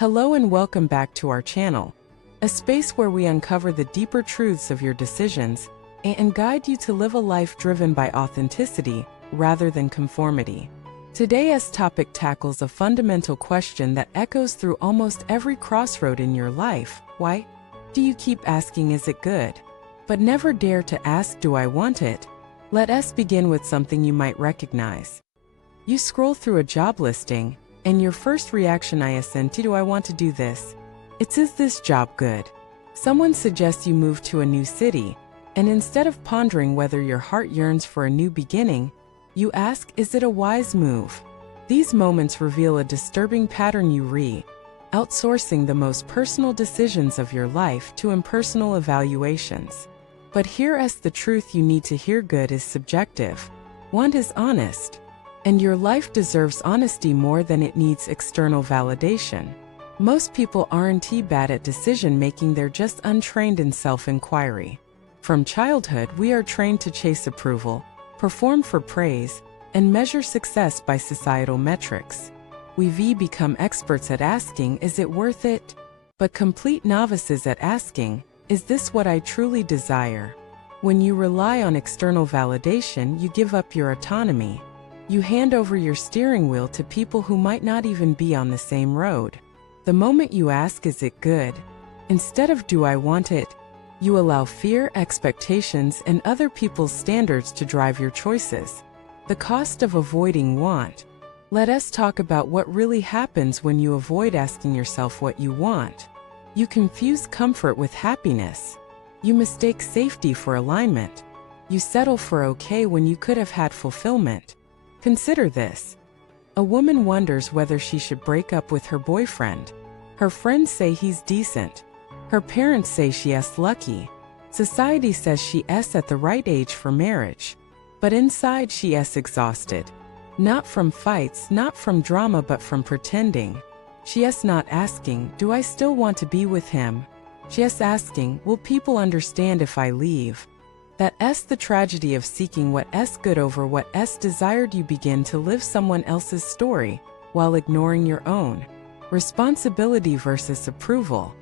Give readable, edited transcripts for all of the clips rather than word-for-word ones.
Hello and welcome back to our channel, a space where we uncover the deeper truths of your decisions and guide you to live a life driven by authenticity rather than conformity. Today's topic tackles a fundamental question that echoes through almost every crossroad in your life. Why do you keep asking, is it good? But never dare to ask, do I want it? Let us begin with something you might recognize. You scroll through a job listing, and your first reaction isn't, do I want to do this? It's, is this job good? Someone suggests you move to a new city, and instead of pondering whether your heart yearns for a new beginning, you ask, is it a wise move? These moments reveal a disturbing pattern. You outsourcing the most personal decisions of your life to impersonal evaluations. But here's the truth you need to hear: good is subjective. Want is honest. And your life deserves honesty more than it needs external validation. Most people aren't bad at decision making, they're just untrained in self-inquiry. From childhood, we are trained to chase approval, perform for praise, and measure success by societal metrics. We've become experts at asking, is it worth it? But complete novices at asking, is this what I truly desire? When you rely on external validation, you give up your autonomy. You hand over your steering wheel to people who might not even be on the same road. The moment you ask, is it good? Instead of, do I want it? You allow fear, expectations, and other people's standards to drive your choices. The cost of avoiding want. Let us talk about what really happens when you avoid asking yourself what you want. You confuse comfort with happiness. You mistake safety for alignment. You settle for okay when you could have had fulfillment. Consider this. A woman wonders whether she should break up with her boyfriend. Her friends say he's decent. Her parents say she's lucky. Society says she's at the right age for marriage. But inside she's exhausted. Not from fights, not from drama, but from pretending. She's not asking, do I still want to be with him? She's asking, will people understand if I leave? That's the tragedy of seeking what's good over what's desired. You begin to live someone else's story while ignoring your own. Responsibility versus approval.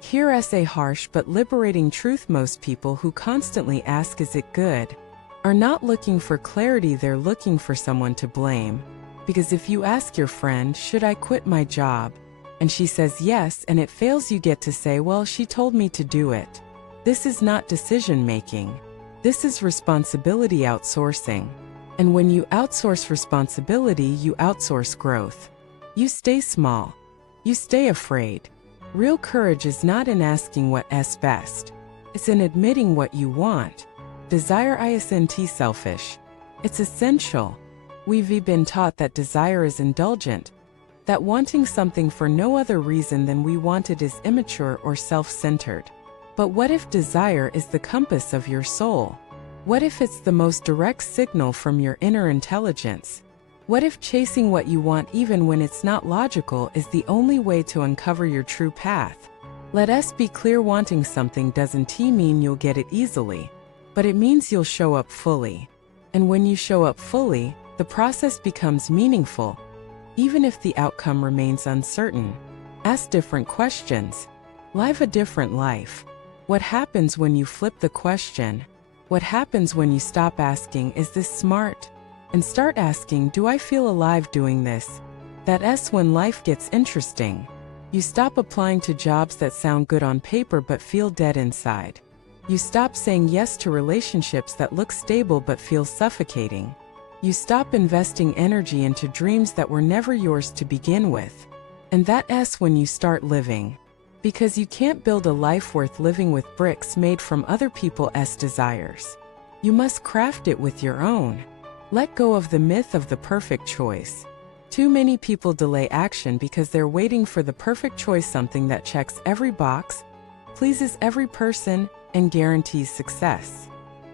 Here's a harsh but liberating truth: most people who constantly ask, is it good, are not looking for clarity, they're looking for someone to blame. Because if you ask your friend, should I quit my job? And she says yes and it fails, you get to say, well, she told me to do it. This is not decision making. This is responsibility outsourcing. And when you outsource responsibility, you outsource growth. You stay small. You stay afraid. Real courage is not in asking what's best. It's in admitting what you want. Desire isn't selfish. It's essential. We've been taught that desire is indulgent, that wanting something for no other reason than we want it is immature or self-centered. But what if desire is the compass of your soul? What if it's the most direct signal from your inner intelligence? What if chasing what you want, even when it's not logical, is the only way to uncover your true path? Let us be clear: wanting something doesn't mean you'll get it easily, but it means you'll show up fully. And when you show up fully, the process becomes meaningful, even if the outcome remains uncertain. Ask different questions. Live a different life. What happens when you flip the question? What happens when you stop asking, is this smart? And start asking, do I feel alive doing this? That's when life gets interesting. You stop applying to jobs that sound good on paper but feel dead inside. You stop saying yes to relationships that look stable but feel suffocating. You stop investing energy into dreams that were never yours to begin with. And that's when you start living. Because you can't build a life worth living with bricks made from other people's desires. You must craft it with your own. Let go of the myth of the perfect choice. Too many people delay action because they're waiting for the perfect choice, something that checks every box, pleases every person, and guarantees success.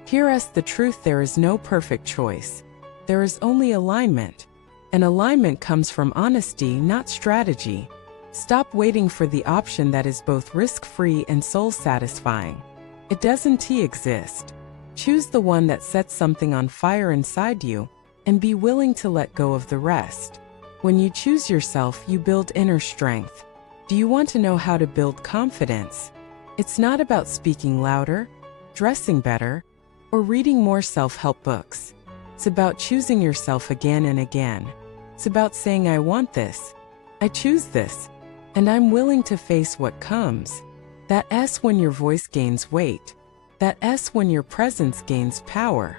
Here's the truth: there is no perfect choice. There is only alignment. And alignment comes from honesty, not strategy. Stop waiting for the option that is both risk-free and soul-satisfying. It doesn't exist. Choose the one that sets something on fire inside you, and be willing to let go of the rest. When you choose yourself, you build inner strength. Do you want to know how to build confidence? It's not about speaking louder, dressing better, or reading more self-help books. It's about choosing yourself again and again. It's about saying, I want this, I choose this, and I'm willing to face what comes. That S when your voice gains weight. That S when your presence gains power.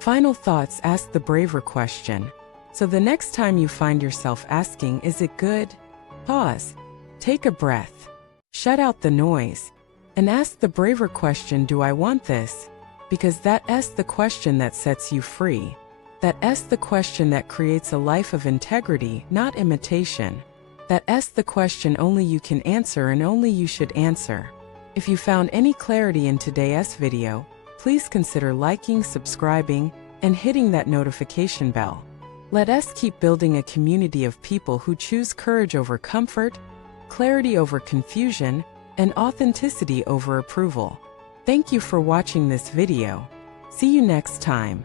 Final thoughts: ask the braver question. So the next time you find yourself asking, is it good? Pause. Take a breath. Shut out the noise. And ask the braver question, do I want this? Because that S the question that sets you free. That S the question that creates a life of integrity, not imitation. That S the question only you can answer and only you should answer. If you found any clarity in today's video, please consider liking, subscribing, and hitting that notification bell. Let us keep building a community of people who choose courage over comfort, clarity over confusion, and authenticity over approval. Thank you for watching this video. See you next time.